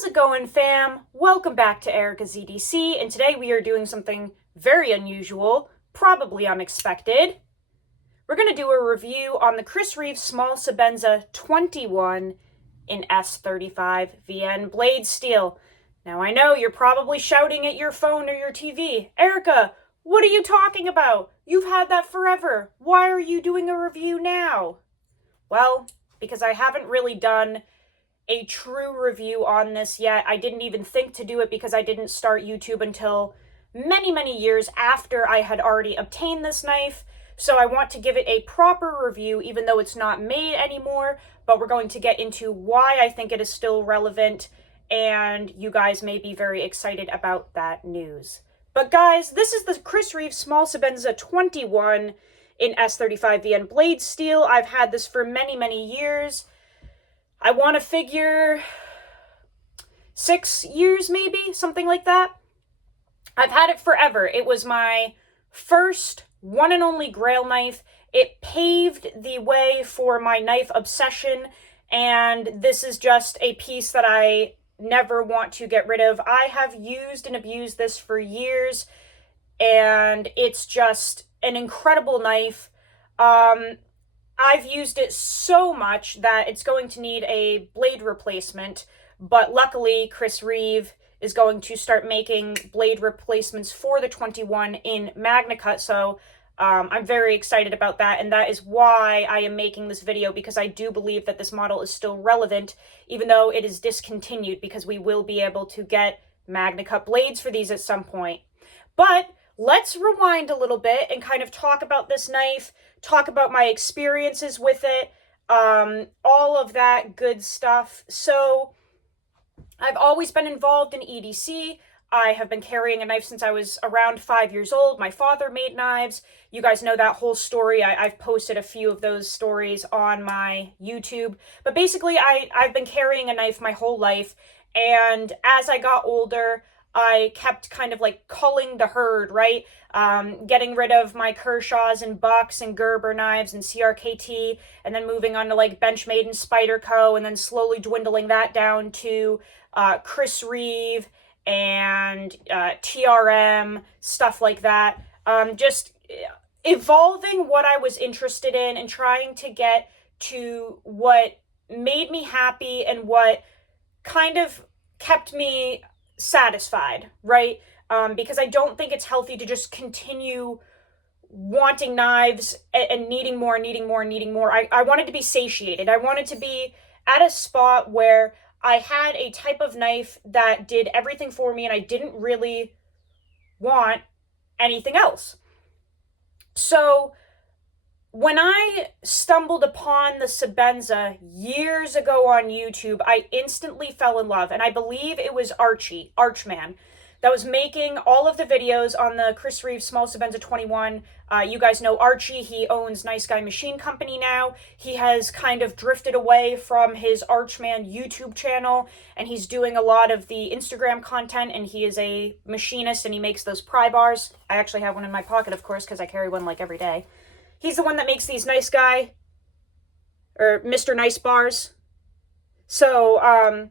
How's it going, fam? Welcome back to Erica's EDC, and today we are doing something very unusual, probably unexpected. We're going to do a review on the Reeve Small Sebenza 21 in S35 VN blade steel. Now I know you're probably shouting at your phone or your TV, Erica, what are you talking about? You've had that forever. Why are you doing a review now? Well, because I haven't really done a true review on this yet. I didn't even think to do it because I didn't start YouTube until many years after I had already obtained this knife. So I want to give it a proper review, even though it's not made anymore, but we're going to get into why I think it is still relevant, and you guys may be very excited about that news. But guys, this is the Reeve Small Sebenza 21 in S35 VN blade steel. I've had this for many years. I want to figure 6 years, maybe, something like that. I've had it forever. It was my first one and only Grail knife. It paved the way for my knife obsession, and this is just a piece that I never want to get rid of. I have used and abused this for years, and it's just an incredible knife. I've used it so much that it's going to need a blade replacement, but luckily Reeve is going to start making blade replacements for the 21 in MagnaCut, so I'm very excited about that, and that is why I am making this video, because I do believe that this model is still relevant, even though it is discontinued, because we will be able to get MagnaCut blades for these at some point. But let's rewind a little bit and kind of talk about this knife, talk about my experiences with it, all of that good stuff. So I've always been involved in EDC. I have been carrying a knife since I was around 5 years old. My father made knives. You guys know that whole story. I've posted a few of those stories on my YouTube. But basically, I've been carrying a knife my whole life. And as I got older, I kept kind of like culling the herd, right? Getting rid of my Kershaws and Bucks and Gerber knives and CRKT, and then moving on to like Benchmade and Spyderco, and then slowly dwindling that down to Reeve and TRM, stuff like that. Just evolving what I was interested in and trying to get to what made me happy and what kind of kept me satisfied, right? Because I don't think it's healthy to just continue wanting knives and needing more. I wanted to be satiated. I wanted to be at a spot where I had a type of knife that did everything for me and I didn't really want anything else. So when I stumbled upon the Sebenza years ago on YouTube, I instantly fell in love, and I believe it was Archman, that was making all of the videos on the Reeve Small Sebenza 21. You guys know Archie. He owns Nice Guy Machine Company now. He has kind of drifted away from his Archman YouTube channel, and he's doing a lot of the Instagram content, and he is a machinist, and he makes those pry bars. I actually have one in my pocket, of course, because I carry one like every day. He's the one that makes these Nice Guy, or Mr. Nice bars. So,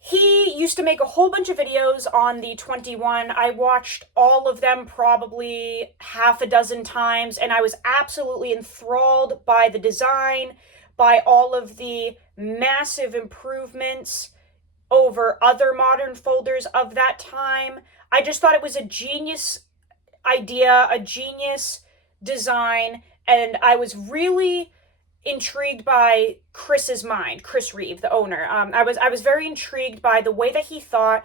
he used to make a whole bunch of videos on the 21. I watched all of them probably half a dozen times, and I was absolutely enthralled by the design, by all of the massive improvements over other modern folders of that time. I just thought it was a genius idea, a genius design, and I was really intrigued by Chris's mind, Reeve, the owner. I was very intrigued by the way that he thought,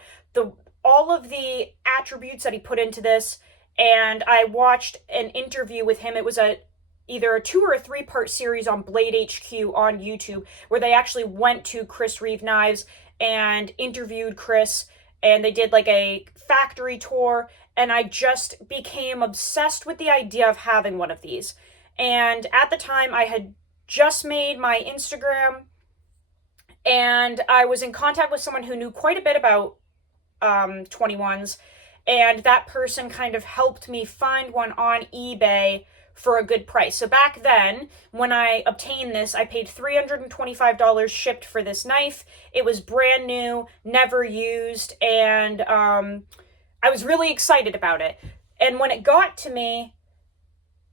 all of the attributes that he put into this, and I watched an interview with him. It was either a 2 or a 3-part series on Blade HQ on YouTube, where they actually went to Reeve Knives and interviewed Chris, and they did like a factory tour, and I just became obsessed with the idea of having one of these. And at the time, I had just made my Instagram, and I was in contact with someone who knew quite a bit about 21s, and that person kind of helped me find one on eBay for a good price. So back then, when I obtained this, I paid $325 shipped for this knife. It was brand new, never used, and I was really excited about it. And when it got to me,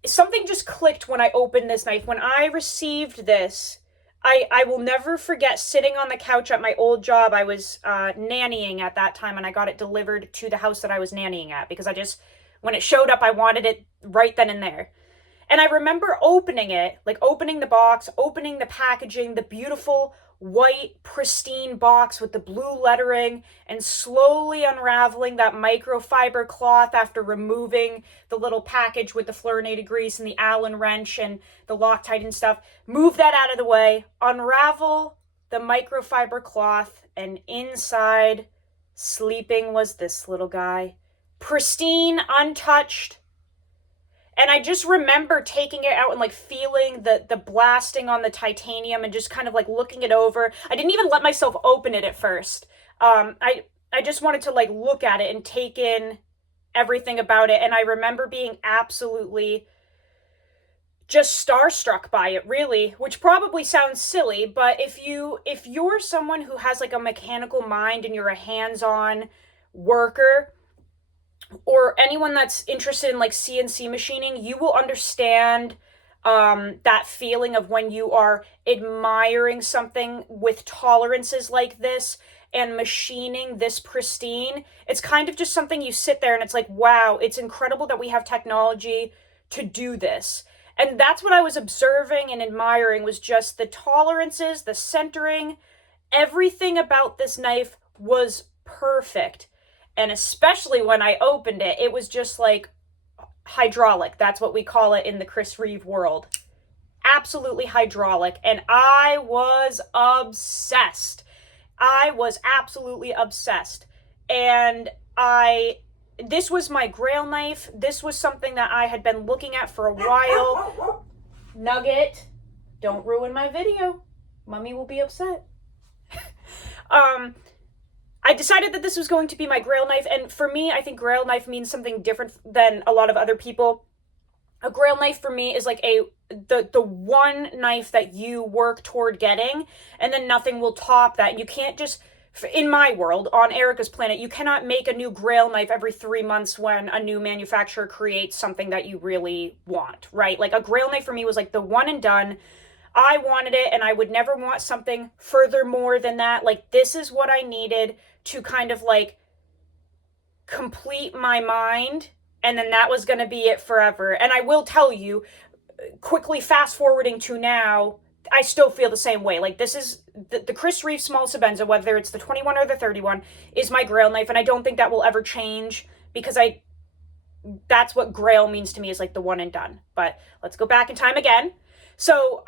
something just clicked when I opened this knife. When I received this, I will never forget sitting on the couch at my old job. I was nannying at that time, and I got it delivered to the house that I was nannying at because when it showed up, I wanted it right then and there. And I remember opening it, like opening the box, opening the packaging, the beautiful white, pristine box with the blue lettering, and slowly unraveling that microfiber cloth after removing the little package with the fluorinated grease and the Allen wrench and the Loctite and stuff. Move that out of the way, unravel the microfiber cloth, and inside, sleeping was this little guy. Pristine, untouched. And I just remember taking it out and like feeling the blasting on the titanium and just kind of like looking it over. I didn't even let myself open it at first. I just wanted to like look at it and take in everything about it. And I remember being absolutely just starstruck by it, really, which probably sounds silly, but if you're someone who has like a mechanical mind and you're a hands-on worker, or anyone that's interested in like CNC machining, you will understand that feeling of when you are admiring something with tolerances like this and machining this pristine. It's kind of just something you sit there and it's like, wow, it's incredible that we have technology to do this. And that's what I was observing and admiring, was just the tolerances, the centering, everything about this knife was perfect. And especially when I opened it, it was just like hydraulic. That's what we call it in the Chris Reeve world. Absolutely hydraulic. And I was obsessed. I was absolutely obsessed. And this was my grail knife. This was something that I had been looking at for a while. Nugget, don't ruin my video. Mommy will be upset. I decided that this was going to be my grail knife, and for me, I think grail knife means something different than a lot of other people. A grail knife for me is like the one knife that you work toward getting, and then nothing will top that. You can't just, in my world, on Erica's planet, you cannot make a new grail knife every 3 months when a new manufacturer creates something that you really want, right? Like a grail knife for me was like the one and done. I wanted it, and I would never want something furthermore than that. Like, this is what I needed to kind of like complete my mind, and then that was going to be it forever. And I will tell you, quickly fast forwarding to now, I still feel the same way. Like, this is the Chris Reeve Small Sebenza, whether it's the 21 or the 31, is my grail knife, and I don't think that will ever change, because that's what grail means to me, is like the one and done. But let's go back in time again. So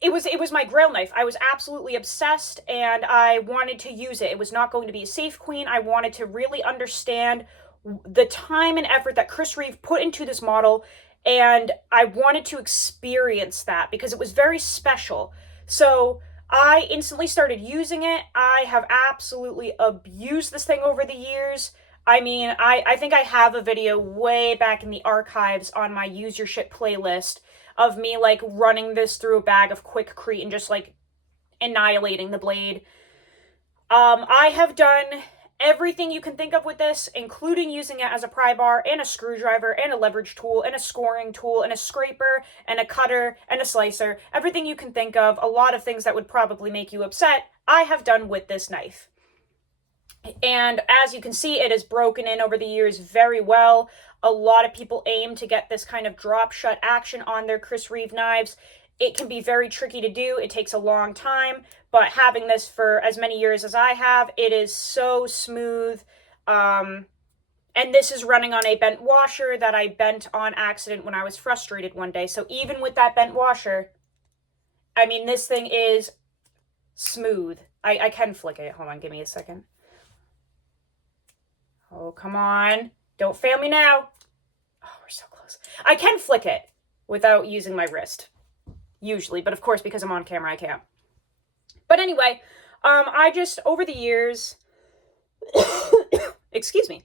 it was my grail knife. I was absolutely obsessed, and I wanted to use it. It was not going to be a safe queen. I wanted to really understand the time and effort that Chris Reeve put into this model, and I wanted to experience that because it was very special. So I instantly started using it. I have absolutely abused this thing over the years. I mean, I think I have a video way back in the archives on my Use Your Shit playlist of me like running this through a bag of Quickcrete and just like annihilating the blade. I have done everything you can think of with this, including using it as a pry bar and a screwdriver and a leverage tool and a scoring tool and a scraper and a cutter and a slicer. Everything you can think of, a lot of things that would probably make you upset, I have done with this knife. And as you can see, it has broken in over the years very well. A lot of people aim to get this kind of drop shut action on their Chris Reeve knives. It can be very tricky to do. It takes a long time, but having this for as many years as I have, it is so smooth. And this is running on a bent washer that I bent on accident when I was frustrated one day. So even with that bent washer, I mean, this thing is smooth. I can flick it. Hold on, give me a second. Oh, come on. Don't fail me now. Oh, we're so close. I can flick it without using my wrist, usually. But of course, because I'm on camera, I can't. But anyway, I just, over the years, excuse me,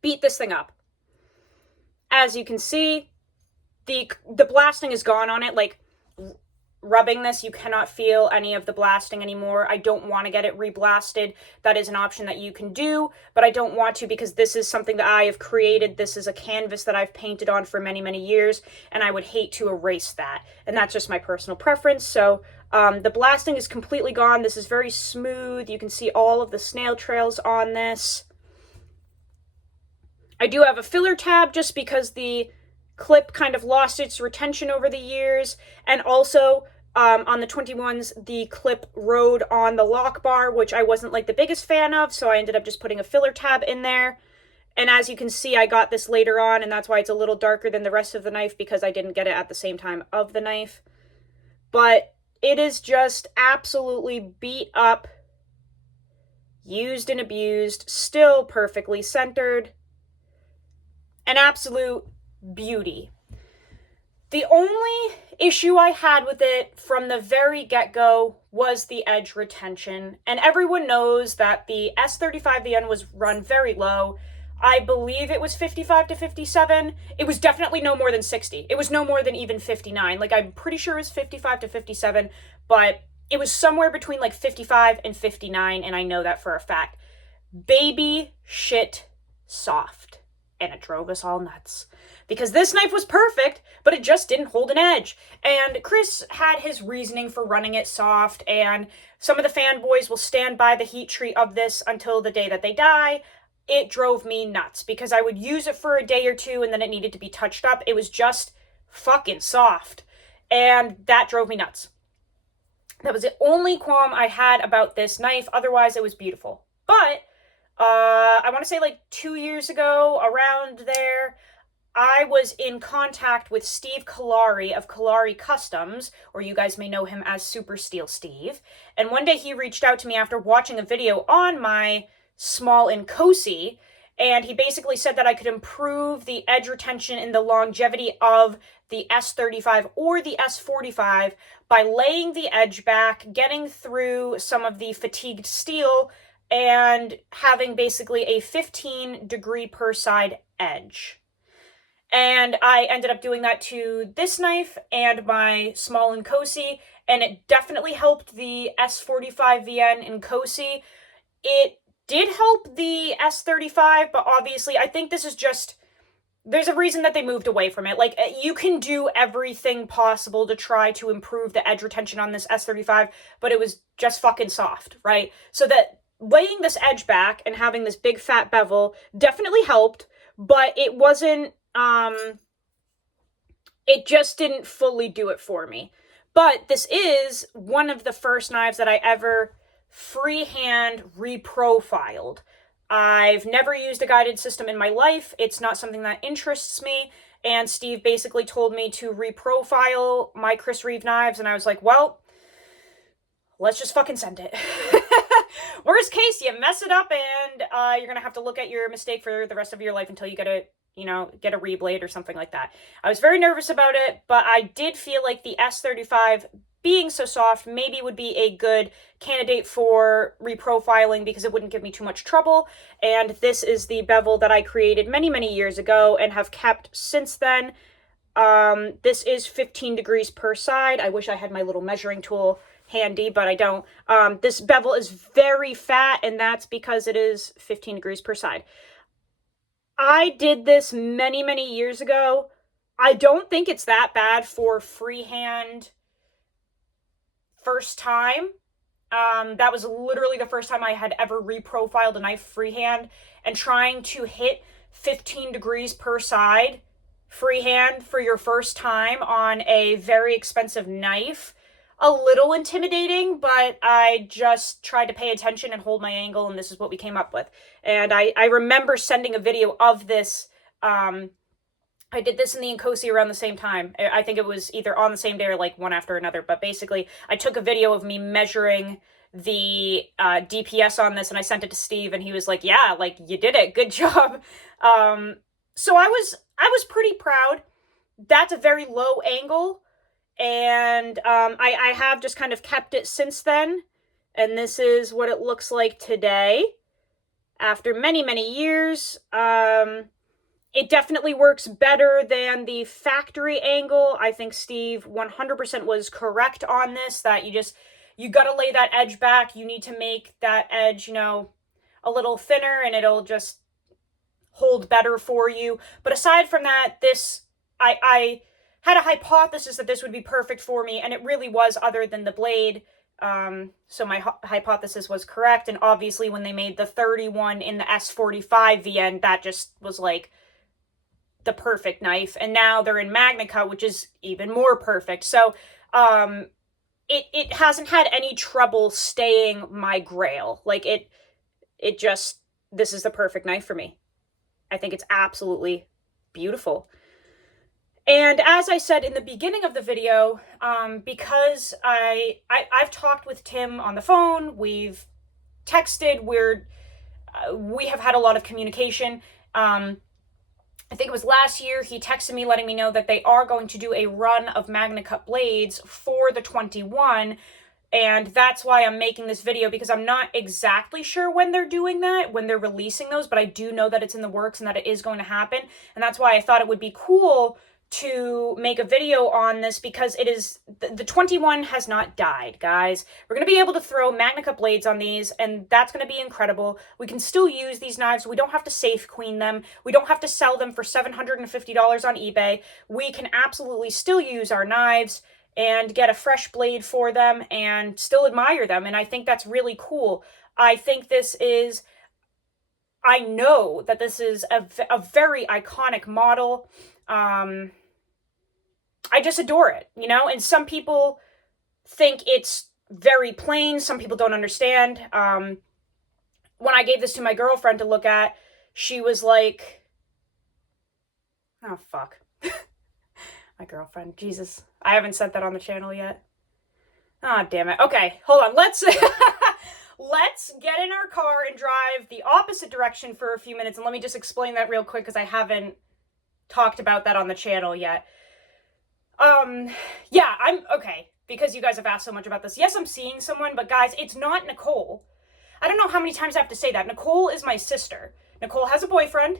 beat this thing up. As you can see, the blasting is gone on it. Like, rubbing this, you cannot feel any of the blasting anymore. I don't want to get it reblasted. That is an option that you can do, but I don't want to because this is something that I have created. This is a canvas that I've painted on for many, many years, and I would hate to erase that. And that's just my personal preference. So the blasting is completely gone. This is very smooth. You can see all of the snail trails on this. I do have a filler tab just because the clip kind of lost its retention over the years, and also on the 21s, the clip rode on the lock bar, which I wasn't like the biggest fan of, so I ended up just putting a filler tab in there. And as you can see, I got this later on, and that's why it's a little darker than the rest of the knife, because I didn't get it at the same time of the knife. But it is just absolutely beat up, used and abused, still perfectly centered. An absolute beauty. The only issue I had with it from the very get-go was the edge retention, and everyone knows that the S35VN was run very low. I believe it was 55 to 57. It was definitely no more than 60. It was no more than even 59. Like, I'm pretty sure it was 55 to 57, but it was somewhere between like 55 and 59, and I know that for a fact. Baby shit soft. And it drove us all nuts. Because this knife was perfect, but it just didn't hold an edge. And Chris had his reasoning for running it soft, and some of the fanboys will stand by the heat treat of this until the day that they die. It drove me nuts, because I would use it for a day or two, and then it needed to be touched up. It was just fucking soft. And that drove me nuts. That was the only qualm I had about this knife. Otherwise, it was beautiful. But I want to say like 2 years ago, around there, I was in contact with Steve Kalari of Kalari Customs, or you guys may know him as Super Steel Steve. And one day he reached out to me after watching a video on my small Nkosi, and he basically said that I could improve the edge retention and the longevity of the S35 or the S45 by laying the edge back, getting through some of the fatigued steel, and having basically a 15 degree per side edge. And I ended up doing that to this knife and my small Nkosi, and it definitely helped the S45VN Nkosi. It did help the S35, but obviously I think this is just, there's a reason that they moved away from it. Like, you can do everything possible to try to improve the edge retention on this S35, but it was just fucking soft, right? So that laying this edge back and having this big fat bevel definitely helped, but it wasn't, it just didn't fully do it for me. But this is one of the first knives that I ever freehand reprofiled. I've never used a guided system in my life. It's not something that interests me. And Steve basically told me to reprofile my Chris Reeve knives, and I was like, well, let's just fucking send it. Worst case, you mess it up, and you're gonna have to look at your mistake for the rest of your life until you get a, get a reblade or something like that. I was very nervous about it, but I did feel like the S35, being so soft, maybe would be a good candidate for reprofiling because it wouldn't give me too much trouble. And this is the bevel that I created many, many years ago and have kept since then. This is 15 degrees per side. I wish I had my little measuring tool handy, but I don't. This bevel is very fat, and that's because it is 15 degrees per side. I did this many, many years ago. I don't think it's that bad for freehand first time. That was literally the first time I had ever reprofiled a knife freehand, and trying to hit 15 degrees per side freehand for your first time on a very expensive knife, a little intimidating, but I just tried to pay attention and hold my angle, and this is what we came up with. And I remember sending a video of this. I did this in the Nkosi around the same time. I think it was either on the same day or like one after another, but basically I took a video of me measuring the DPS on this, and I sent it to Steve, and he was like, yeah, like, you did it, good job. So I was pretty proud. That's a very low angle, and I have just kind of kept it since then, and this is what it looks like today after many, many years. It definitely works better than the factory angle. I think Steve 100% was correct on this, that you got to lay that edge back. You need to make that edge, a little thinner, and it'll just hold better for you. But aside from that, I had a hypothesis that this would be perfect for me, and it really was, other than the blade. So my hypothesis was correct, and obviously when they made the 31 in the S45 VN, that just was like the perfect knife. And now they're in Magna Cut, which is even more perfect. So it hasn't had any trouble staying my grail. Like it just, this is the perfect knife for me. I think it's absolutely beautiful. And as I said in the beginning of the video, because I've talked with Tim on the phone, we've texted, we have had a lot of communication. I think it was last year, he texted me letting me know that they are going to do a run of Magna Cut blades for the 21. And that's why I'm making this video, because I'm not exactly sure when they're doing that, when they're releasing those, but I do know that it's in the works and that it is going to happen. And that's why I thought it would be cool to make a video on this, because it is, the 21 has not died, guys. We're going to be able to throw Magna Cut blades on these, and that's going to be incredible. We can still use these knives. We don't have to safe queen them. We don't have to sell them for $750 on eBay. We can absolutely still use our knives and get a fresh blade for them and still admire them. And I think that's really cool. I think this is, I know that this is a very iconic model. I just adore it, and some people think it's very plain. Some people don't understand. When I gave this to my girlfriend to look at, she was like, oh, fuck. My girlfriend, Jesus. I haven't said that on the channel yet. Ah, damn it. Okay, hold on. Let's get in our car and drive the opposite direction for a few minutes. And let me just explain that real quick, because I haven't talked about that on the channel yet. Yeah, okay, because you guys have asked so much about this. Yes, I'm seeing someone, but guys, it's not Nicole. I don't know how many times I have to say that. Nicole is my sister. Nicole has a boyfriend.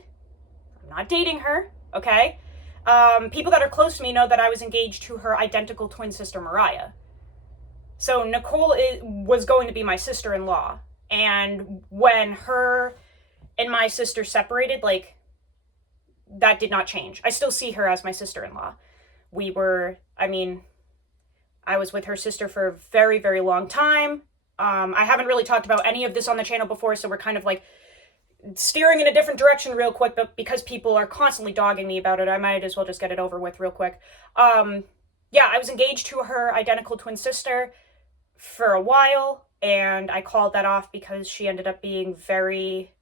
I'm not dating her, okay? People that are close to me know that I was engaged to her identical twin sister, Mariah. So Nicole was going to be my sister-in-law. And when her and my sister separated, like, that did not change. I still see her as my sister-in-law. I was with her sister for a very, very long time. I haven't really talked about any of this on the channel before, so we're kind of like steering in a different direction real quick, but because people are constantly dogging me about it, I might as well just get it over with real quick. Yeah, I was engaged to her identical twin sister for a while, and I called that off because she ended up being very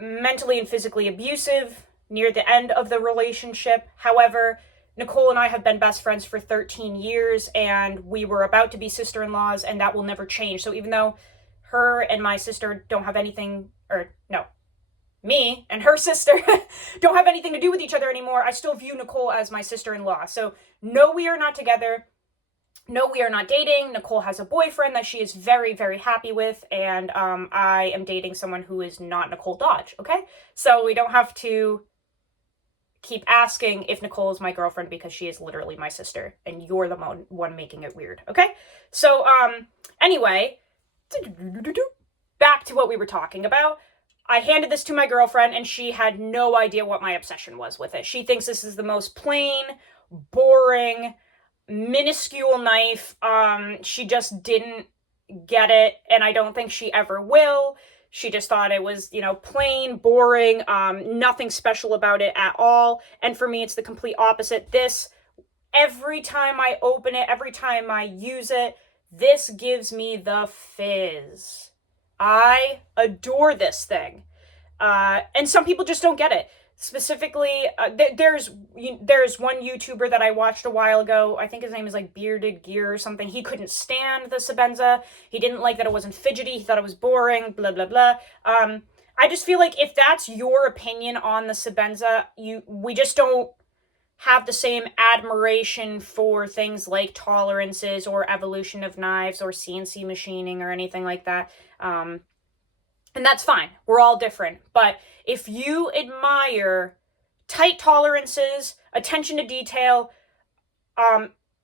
mentally and physically abusive near the end of the relationship. However, Nicole and I have been best friends for 13 years, and we were about to be sister-in-laws, and that will never change. So even though her and my sister don't have anything, or no, me and her sister don't have anything to do with each other anymore, I still view Nicole as my sister-in-law. So no, we are not together. No, we are not dating. Nicole has a boyfriend that she is very, very happy with, and I am dating someone who is not Nicole Dodge, okay? So we don't have to keep asking if Nicole is my girlfriend, because she is literally my sister, and you're the one making it weird, okay? So, anyway, back to what we were talking about. I handed this to my girlfriend, and she had no idea what my obsession was with it. She thinks this is the most plain, boring, minuscule knife. She just didn't get it, and I don't think she ever will. She just thought it was, plain, boring, nothing special about it at all. And for me, it's the complete opposite. This, every time I open it, every time I use it, this gives me the fizz. I adore this thing. And some people just don't get it. Specifically, there's one YouTuber that I watched a while ago. I think his name is like Bearded Gear or something. He couldn't stand the Sebenza. He didn't like that it wasn't fidgety. He thought it was boring, blah, blah, blah. I just feel like if that's your opinion on the Sebenza, we just don't have the same admiration for things like tolerances or evolution of knives or CNC machining or anything like that. And that's fine. We're all different. But if you admire tight tolerances, attention to detail,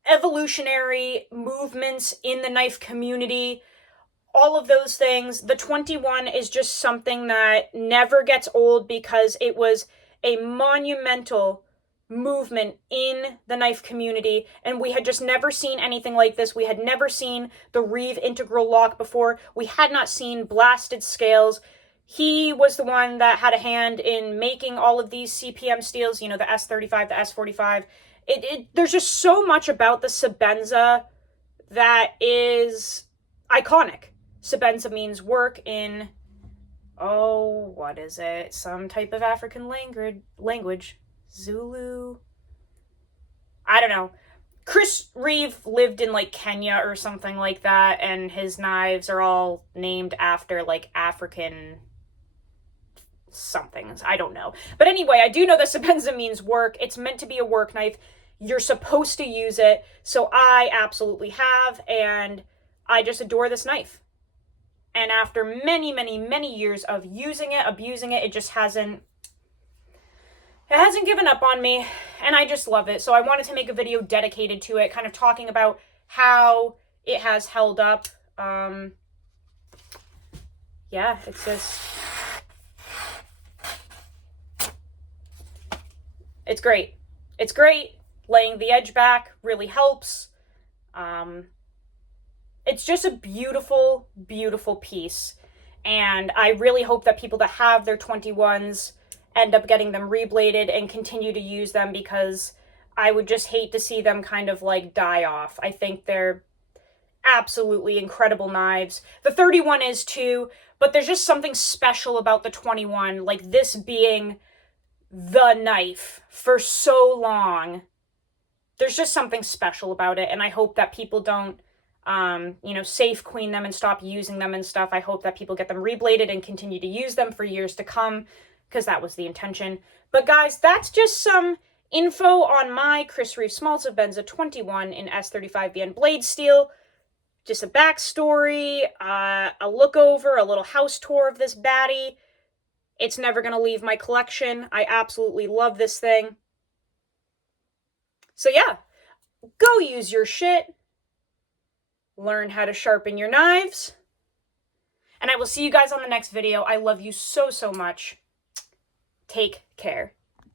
evolutionary movements in the knife community, all of those things, the 21 is just something that never gets old because it was a monumental movement in the knife community, and we had just never seen anything like this. We had never seen the Reeve integral lock before. We had not seen blasted scales. He was the one that had a hand in making all of these CPM steels, you know, the S35, the S45. There's just so much about the Sebenza that is iconic. Sebenza means work in, oh, what is it? Some type of African language. Zulu? I don't know. Chris Reeve lived in like Kenya or something like that, and his knives are all named after like African somethings. I don't know. But anyway, I do know that Sebenza means work. It's meant to be a work knife. You're supposed to use it. So I absolutely have, and I just adore this knife. And after many, many, many years of using it, abusing it, it hasn't given up on me, and I just love it. So I wanted to make a video dedicated to it, kind of talking about how it has held up. Yeah, it's just, it's great. It's great. Laying the edge back really helps. It's just a beautiful, beautiful piece. And I really hope that people that have their 21s end up getting them rebladed and continue to use them, because I would just hate to see them kind of like die off. I think they're absolutely incredible knives. The 31 is too, but there's just something special about the 21, like this being the knife for so long. There's just something special about it, and I hope that people don't safe queen them and stop using them and stuff. I hope that people get them rebladed and continue to use them for years to come, because that was the intention. But guys, that's just some info on my Chris Reeve Small Sebenza 21 in S35VN blade steel. Just a backstory, a look over, a little house tour of this baddie. It's never going to leave my collection. I absolutely love this thing. So yeah, go use your shit. Learn how to sharpen your knives. And I will see you guys on the next video. I love you so, so much. Take care.